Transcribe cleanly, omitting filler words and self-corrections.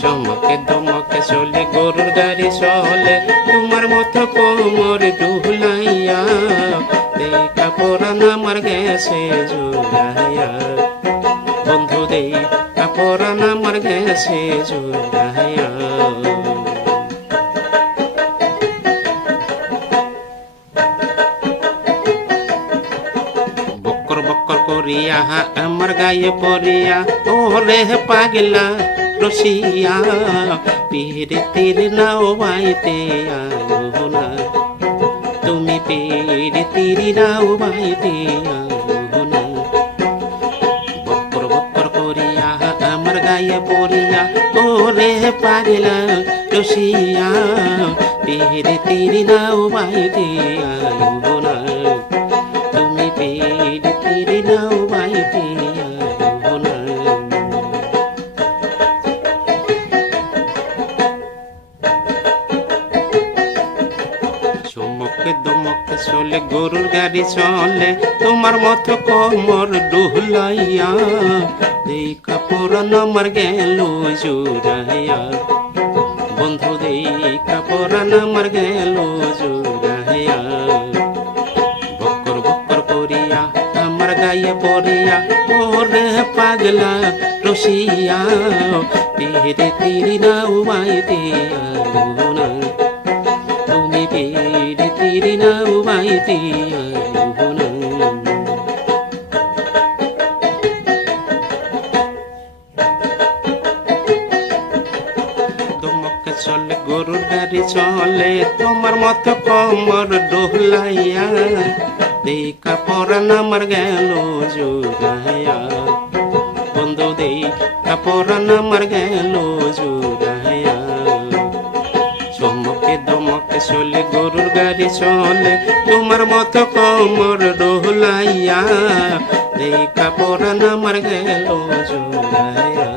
চমকে দমকে চলে গরুর গাড়ি চলে, তোমার মতো কোমর ডুলাইয়া, দেখা পরাণ আমার গেছে জুড়াইয়া, বন্ধু দেখা পরাণ আমার গেছে জুড়াইয়া। বক্কর বক্কর করিয়া আমার গায়ে পড়িয়া, ওরে পাগলা রসিয়া, পীড়িতির নাও বাইতে আয়ো না, তুমি পীড়িতির নাও বাইতে আয়ো না। বক্কর বক্কর করিয়া আমার গায়ে পড়িয়া, ওরে পাগলা রসিয়া, পীড়িতির নাও বাইতে আয়ো না, তুমি পীড়িতির নাও বাইতে আয়ো না। চমকে দমকে চলে গরুর গাড়ি চলে, তোমার মতো কোমর ডুলাইয়া, দেখা পরাণ আমার গেল জুড়াইয়া, বন্ধু দেখা পরাণ আমার গেল জুড়াইয়া। বক্কর বক্কর করিয়া আমার গায়ে পড়িয়া, ওরে পাগলা রসিয়া, পীড়িতির নাও বাইতে আয়ো না, তুমি পীড়িতির নাও বাইতে আয়ো না। দমকে চলে গরুর গাড়ি চলে, তোমার মতো কোমর ডোলাইয়া, দেখা পরাণ আমার গেল জুড়াইয়া, বন্ধু দেখা পরাণ আমার গেল জুড়াইয়া। চমকে দমকে চলে গরুর গাড়ি চলে, তোমার মতো কোমর ডোলাইয়া, দেখা পরাণ আমার গেল জুড়াইয়া।